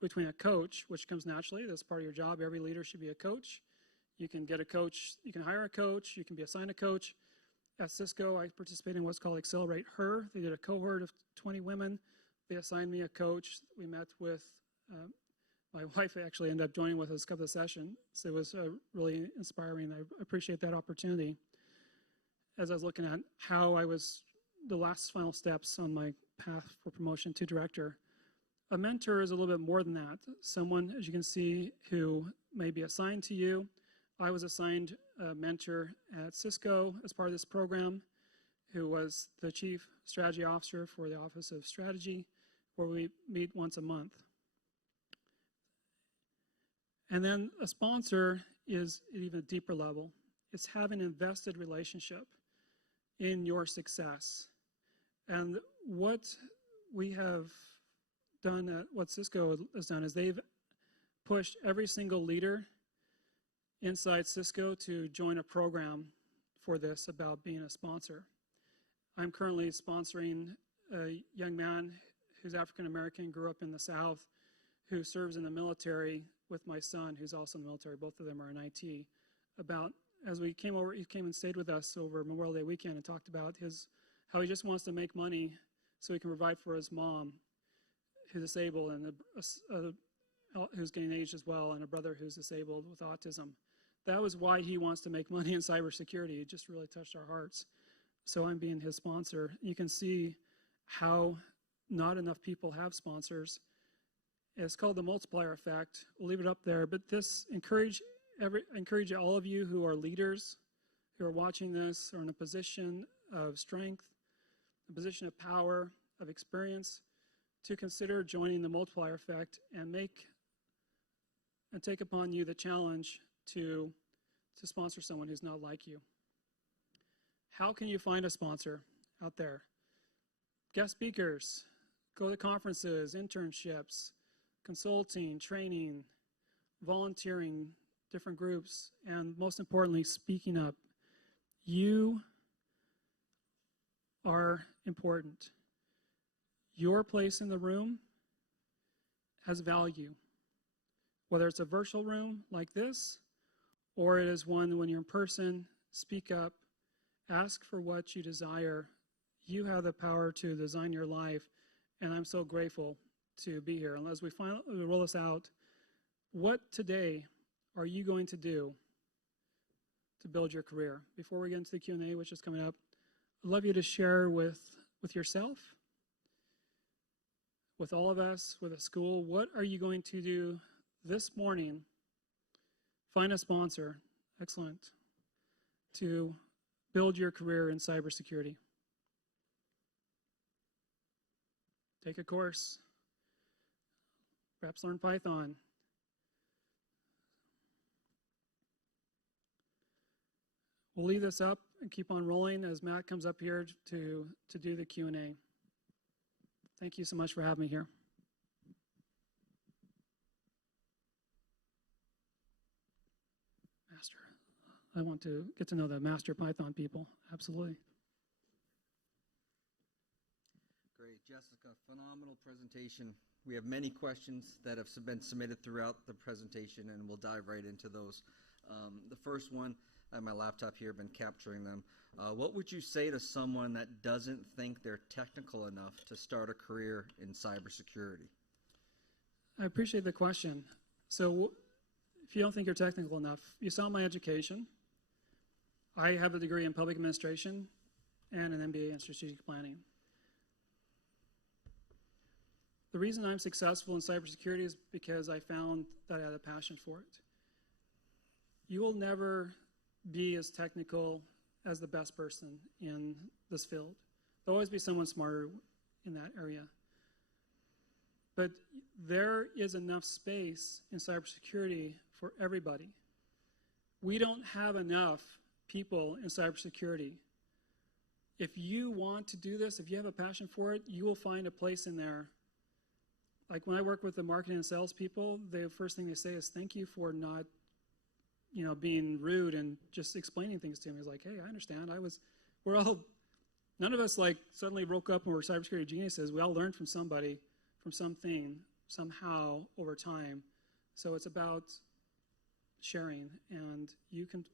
between a coach, which comes naturally. That's part of your job. Every leader should be a coach. You can get a coach. You can hire a coach. You can be assigned a coach. At Cisco, I participated in what's called Accelerate Her. They did a cohort of 20 women. They assigned me a coach. We met with my wife actually ended up joining with us a couple of sessions. So it was really inspiring. I appreciate that opportunity. As I was looking at how I was, the last final steps on my path for promotion to director, a mentor is a little bit more than that. Someone, as you can see, who may be assigned to you. I was assigned a mentor at Cisco as part of this program, who was the Chief Strategy Officer for the Office of Strategy, where we meet once a month. And then a sponsor is at even a deeper level. It's having an invested relationship in your success. And what we have done, what Cisco has done, is they've pushed every single leader inside Cisco to join a program for this about being a sponsor. I'm currently sponsoring a young man who's African American, grew up in the South, who serves in the military with my son, who's also in the military. Both of them are in IT. About, as we came over, he came and stayed with us over Memorial Day weekend and talked about how he just wants to make money so he can provide for his mom, who's disabled, and who's getting aged as well, and a brother who's disabled with autism. That was why he wants to make money in cybersecurity. It just really touched our hearts. So I'm being his sponsor. You can see how not enough people have sponsors. It's called the Multiplier Effect. We'll leave it up there, but this encourage all of you who are leaders, who are watching this, or in a position of strength, a position of power, of experience, to consider joining the Multiplier Effect and take upon you the challenge to sponsor someone who's not like you. How can you find a sponsor out there? Guest speakers, go to conferences, internships, consulting, training, volunteering, different groups, and most importantly, speaking up. You are important. Your place in the room has value. Whether it's a virtual room like this, or it is one when you're in person, speak up, ask for what you desire. You have the power to design your life, and I'm so grateful to be here. And as we roll this out, what today are you going to do to build your career? Before we get into the Q&A, which is coming up, I'd love you to share with yourself, with all of us, with a school, what are you going to do this morning? Find a sponsor, excellent, to build your career in cybersecurity. Take a course. Perhaps learn Python. We'll leave this up and keep on rolling as Matt comes up here to do the Q&A. Thank you so much for having me here. Master. I want to get to know the master Python people. Absolutely. Great, Jessica, phenomenal presentation. We have many questions that have been submitted throughout the presentation, and we'll dive right into those. The first one, I have my laptop here, been capturing them. What would you say to someone that doesn't think they're technical enough to start a career in cybersecurity? I appreciate the question. So if you don't think you're technical enough, you saw my education. I have a degree in public administration and an MBA in strategic planning. The reason I'm successful in cybersecurity is because I found that I had a passion for it. You will never be as technical as the best person in this field. There'll always be someone smarter in that area. But there is enough space in cybersecurity for everybody. We don't have enough people in cybersecurity. If you want to do this, if you have a passion for it, you will find a place in there like when I work with the marketing and sales people, the first thing they say is, thank you for not, being rude and just explaining things to me. It's like, hey, I understand. None of us like suddenly woke up and were cybersecurity geniuses. We all learned from somebody, from something, somehow over time. So it's about sharing, and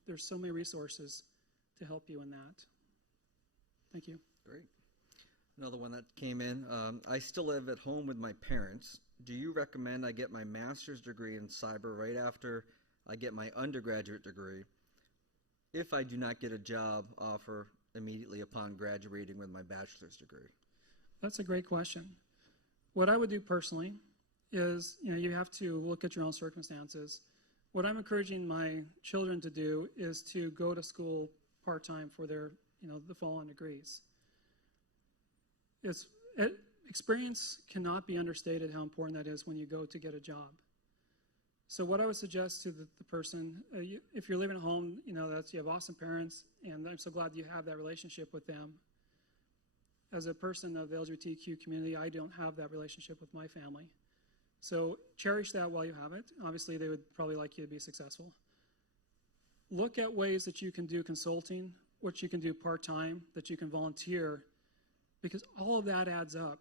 there's so many resources to help you in that. Thank you. Great. Another one that came in. I still live at home with my parents. Do you recommend I get my master's degree in cyber right after I get my undergraduate degree if I do not get a job offer immediately upon graduating with my bachelor's degree? That's a great question. What I would do personally is, you have to look at your own circumstances. What I'm encouraging my children to do is to go to school part-time for their, the follow-on degrees. Experience cannot be understated how important that is when you go to get a job. So what I would suggest to the person, if you're living at home, you have awesome parents, and I'm so glad you have that relationship with them. As a person of the LGBTQ community, I don't have that relationship with my family. So cherish that while you have it. Obviously, they would probably like you to be successful. Look at ways that you can do consulting, what you can do part-time, that you can volunteer, because all of that adds up.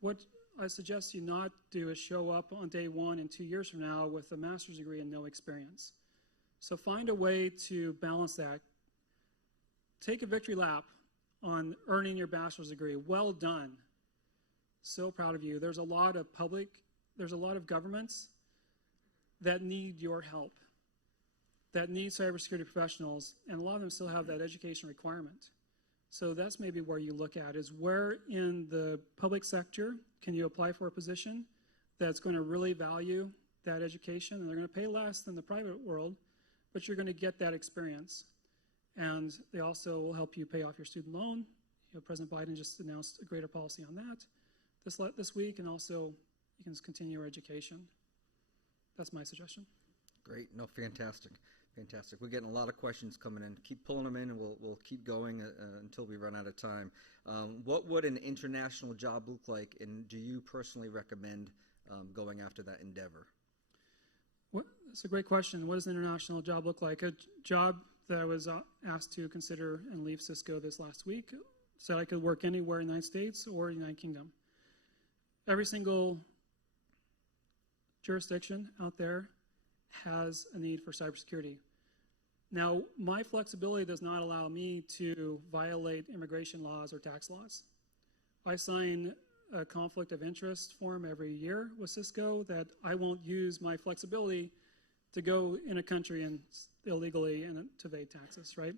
What I suggest you not do is show up on day one and 2 years from now with a master's degree and no experience. So find a way to balance that. Take a victory lap on earning your bachelor's degree. Well done. So proud of you. There's a lot of governments that need your help, that need cybersecurity professionals, and a lot of them still have that education requirement. So that's maybe where you look at is where in the public sector can you apply for a position that's going to really value that education, and they're going to pay less than the private world, but you're going to get that experience. And they also will help you pay off your student loan. President Biden just announced a greater policy on that this week, and also you can continue your education. That's my suggestion. Great. No, fantastic. Fantastic. We're getting a lot of questions coming in. Keep pulling them in, and we'll keep going until we run out of time. What would an international job look like, and do you personally recommend going after that endeavor? That's a great question. What does an international job look like? A job that I was asked to consider and leave Cisco this last week said I could work anywhere in the United States or United Kingdom. Every single jurisdiction out there has a need for cybersecurity. Now, my flexibility does not allow me to violate immigration laws or tax laws. I sign a conflict of interest form every year with Cisco that I won't use my flexibility to go in a country and illegally and to evade taxes, right?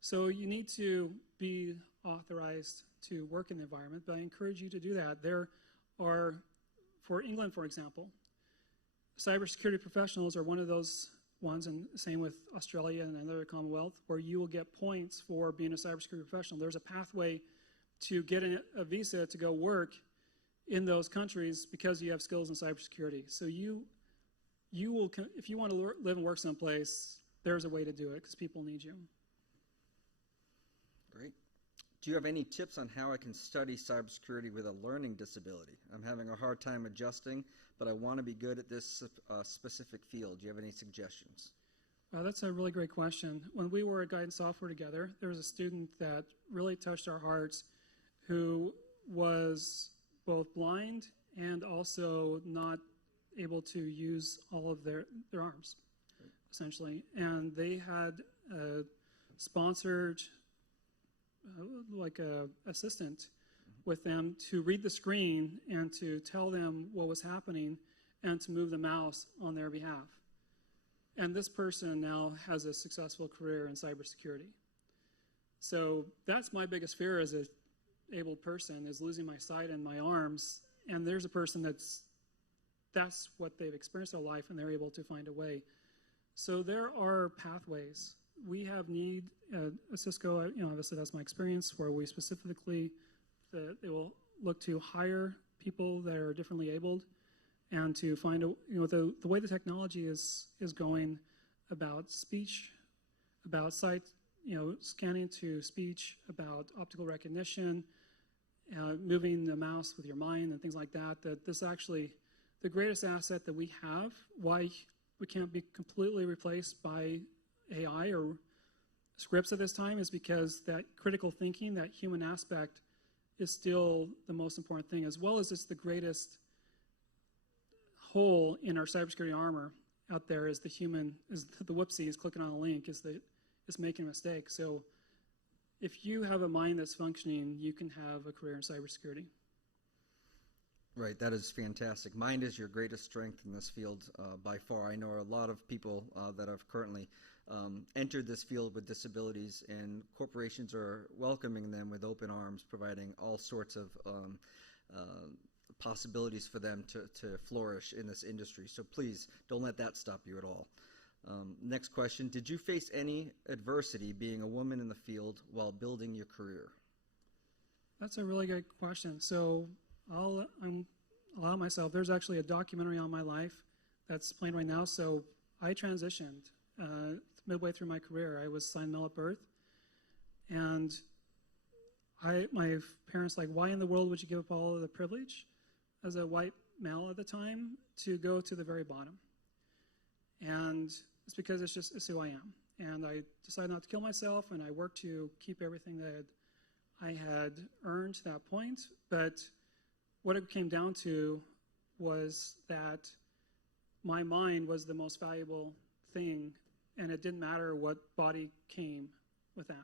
So you need to be authorized to work in the environment, but I encourage you to do that. There are, for England, for example, cybersecurity professionals are one of those ones, and same with Australia and another Commonwealth, where you will get points for being a cybersecurity professional. There's a pathway to get a visa to go work in those countries because you have skills in cybersecurity. So you will, if you want to live and work someplace, there's a way to do it because people need you. Great. Do you have any tips on how I can study cybersecurity with a learning disability? I'm having a hard time adjusting, but I want to be good at this specific field. Do you have any suggestions? That's a really great question. When we were at Guidance Software together, there was a student that really touched our hearts who was both blind and also not able to use all of their arms, essentially. And they had a sponsored like a assistant with them to read the screen and to tell them what was happening and to move the mouse on their behalf. And this person now has a successful career in cybersecurity. So that's my biggest fear as an able person, is losing my sight and my arms. And there's a person that's what they've experienced their life, and they're able to find a way. So there are pathways. We have need, Cisco, obviously that's my experience, where we specifically, they will look to hire people that are differently abled and to find, the way the technology is going about speech, about sight, scanning to speech, about optical recognition, moving the mouse with your mind and things like that, that this actually, the greatest asset that we have, why we can't be completely replaced by AI or scripts at this time, is because that critical thinking, that human aspect, is still the most important thing, as well as it's the greatest hole in our cybersecurity armor out there is the human, is the whoopsies, clicking on a link, is making a mistake. So if you have a mind that's functioning, you can have a career in cybersecurity. Right, that is fantastic. Mind is your greatest strength in this field by far. I know a lot of people that have currently entered this field with disabilities, and corporations are welcoming them with open arms, providing all sorts of possibilities for them to flourish in this industry. So please don't let that stop you at all. Next question, did you face any adversity being a woman in the field while building your career? That's a really good question. So I'll allow myself, there's actually a documentary on my life that's playing right now. So I transitioned midway through my career. I was signed male at birth, and my parents like, why in the world would you give up all of the privilege as a white male at the time to go to the very bottom? And it's because it's who I am. And I decided not to kill myself, and I worked to keep everything that I had earned to that point. But what it came down to was that my mind was the most valuable thing, and it didn't matter what body came with that.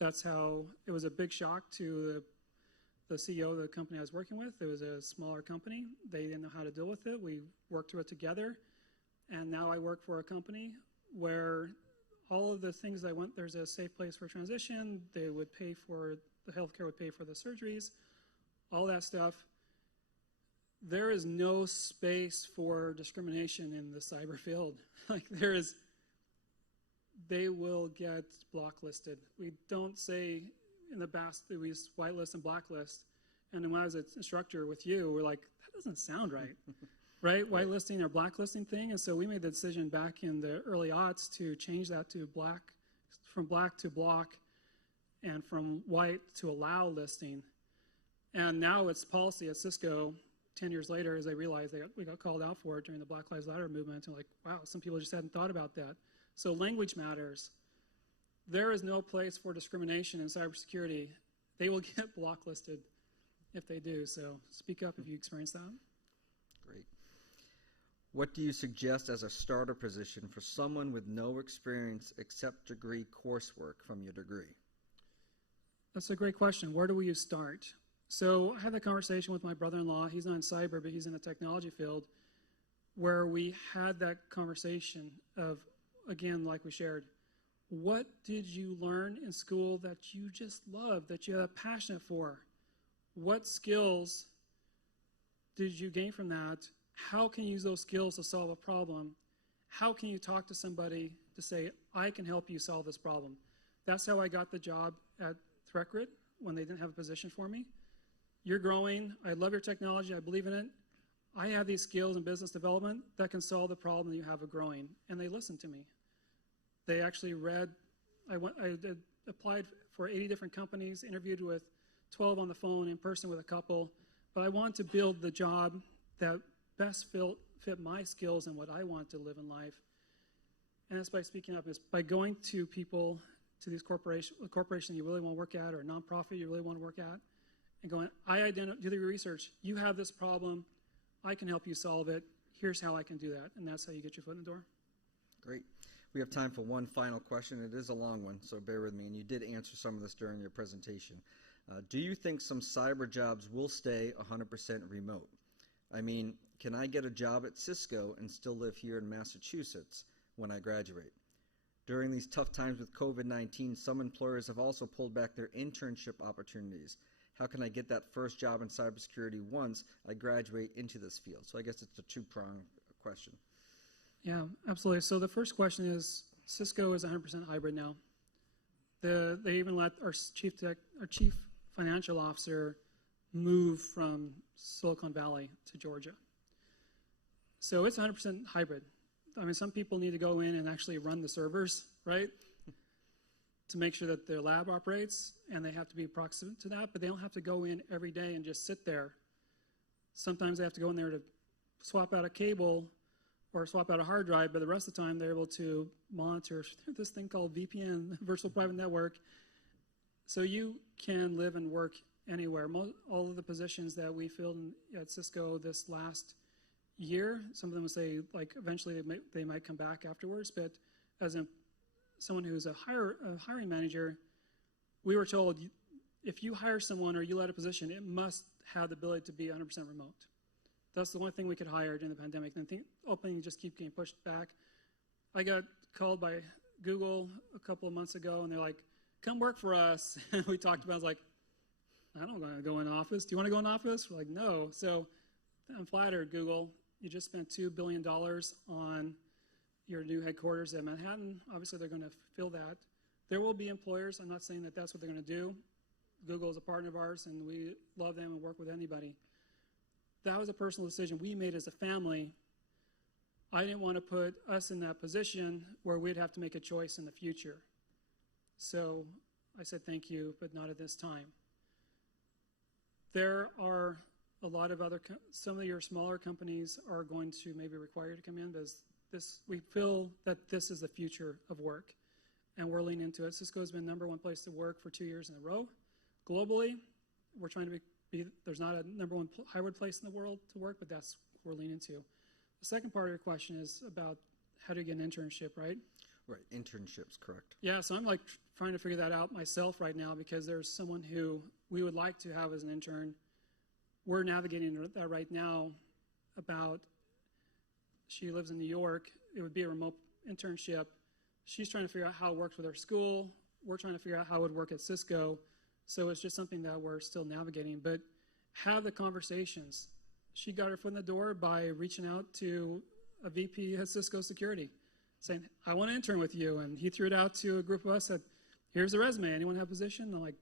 That's how it was a big shock to the CEO of the company I was working with. It was a smaller company. They didn't know how to deal with it. We worked through it together, and now I work for a company where all of the things I went, there's a safe place for transition. They would pay for, the healthcare would pay for the surgeries, all that stuff. There is no space for discrimination in the cyber field. Like there is, they will get blacklisted. We don't say in the past that we use whitelist and blacklist. And when I was an instructor with you, we're like, that doesn't sound right, right? Whitelisting or blacklisting thing. And so we made the decision back in the early aughts to change that to black, from black to block, and from white to allow listing. And now it's policy at Cisco 10 years later, as they realized we got called out for it during the Black Lives Matter movement. And like, wow, some people just hadn't thought about that. So language matters. There is no place for discrimination in cybersecurity. They will get blacklisted if they do. So speak up if you experience that. Great. What do you suggest as a starter position for someone with no experience except degree coursework from your degree? That's a great question. Where do you start? So I had that conversation with my brother-in-law. He's not in cyber, but he's in the technology field, where we had that conversation of, again, like we shared, what did you learn in school that you just love, that you had a passion for? What skills did you gain from that? How can you use those skills to solve a problem? How can you talk to somebody to say, I can help you solve this problem? That's how I got the job at ThreatGrid when they didn't have a position for me. You're growing. I love your technology. I believe in it. I have these skills in business development that can solve the problem that you have of growing. And they listened to me. They actually read, I applied for 80 different companies, interviewed with 12 on the phone, in person with a couple. But I wanted to build the job that best fit my skills and what I want to live in life. And that's by speaking up, is by going to people, to these corporations you really want to work at, or a nonprofit you really want to work at, and going, do the research. You have this problem. I can help you solve it. Here's how I can do that. And that's how you get your foot in the door. Great. We have time for one final question. It is a long one, so bear with me. And you did answer some of this during your presentation. Do you think some cyber jobs will stay 100% remote? I mean, can I get a job at Cisco and still live here in Massachusetts when I graduate? During these tough times with COVID-19, some employers have also pulled back their internship opportunities. How can I get that first job in cybersecurity once I graduate into this field? So I guess it's a two-pronged question. Yeah, absolutely. So the first question is, Cisco is 100% hybrid now. They even let our chief financial officer move from Silicon Valley to Georgia. So it's 100% hybrid. I mean, some people need to go in and actually run the servers, right? to make sure that their lab operates, and they have to be proximate to that, but they don't have to go in every day and just sit there. Sometimes they have to go in there to swap out a cable or swap out a hard drive, but the rest of the time they're able to monitor this thing called VPN, Virtual Private Network. So you can live and work anywhere. All of the positions that we filled at Cisco this last year, some of them would say like eventually they might come back afterwards, but as someone who's a hiring manager, we were told if you hire someone or you let a position, it must have the ability to be 100% remote. That's the only thing we could hire during the pandemic. And openings just keep getting pushed back. I got called by Google a couple of months ago, and they're like, come work for us. And we talked about it. I was like, I don't want to go in office. Do you want to go in office? We're like, no. So I'm flattered, Google. You just spent $2 billion on your new headquarters at Manhattan. Obviously, they're going to fill that. There will be employers. I'm not saying that that's what they're going to do. Google is a partner of ours, and we love them and work with anybody. That was a personal decision we made as a family. I didn't want to put us in that position where we'd have to make a choice in the future. So I said thank you, but not at this time. There are a lot of some of your smaller companies are going to maybe require you to come in. We feel that this is the future of work, and we're leaning into it. Cisco has been #1 place to work for 2 years in a row. Globally, we're trying to there's not a #1 hybrid place in the world to work, but that's what we're leaning into. The second part of your question is about how do you get an internship, right? Right, internships, correct. Yeah, so I'm like trying to figure that out myself right now because there's someone who we would like to have as an intern. We're navigating that right now she lives in New York. It would be a remote internship. She's trying to figure out how it works with her school. We're trying to figure out how it would work at Cisco. So it's just something that we're still navigating, but have the conversations. She got her foot in the door by reaching out to a VP at Cisco Security, saying, I want to intern with you. And he threw it out to a group of us, said, here's the resume. Anyone have a position? And I'm like,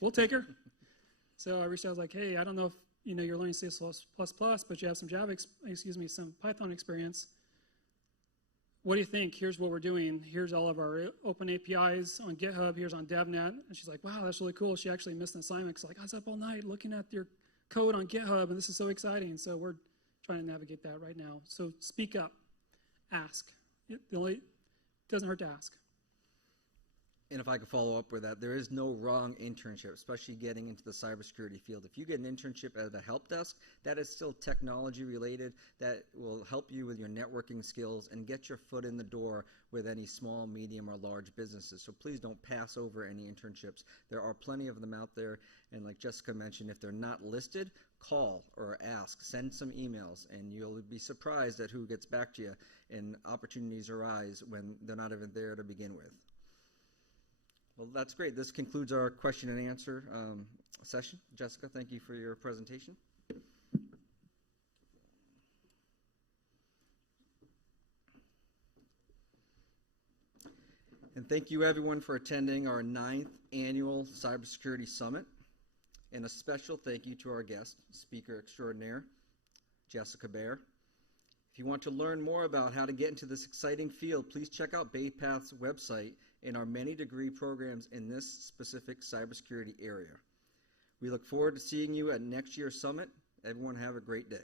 we'll take her. So I reached out, I was like, hey, I don't know if you're learning C++, but you have some some Python experience. What do you think? Here's what we're doing. Here's all of our open APIs on GitHub. Here's on DevNet. And she's like, wow, that's really cool. She actually missed an assignment. She's like, I was up all night looking at your code on GitHub, and this is so exciting. So we're trying to navigate that right now. So speak up. Ask. It doesn't hurt to ask. And if I could follow up with that, there is no wrong internship, especially getting into the cybersecurity field. If you get an internship at a help desk, that is still technology related. That will help you with your networking skills and get your foot in the door with any small, medium, or large businesses. So please don't pass over any internships. There are plenty of them out there. And like Jessica mentioned, if they're not listed, call or ask. Send some emails, and you'll be surprised at who gets back to you, and opportunities arise when they're not even there to begin with. Well, that's great. This concludes our question and answer session. Jessica, thank you for your presentation. And thank you, everyone, for attending our 9th Annual Cybersecurity Summit. And a special thank you to our guest, speaker extraordinaire, Jessica Bair. If you want to learn more about how to get into this exciting field, please check out BayPath's website and our many degree programs in this specific cybersecurity area. We look forward to seeing you at next year's summit. Everyone have a great day.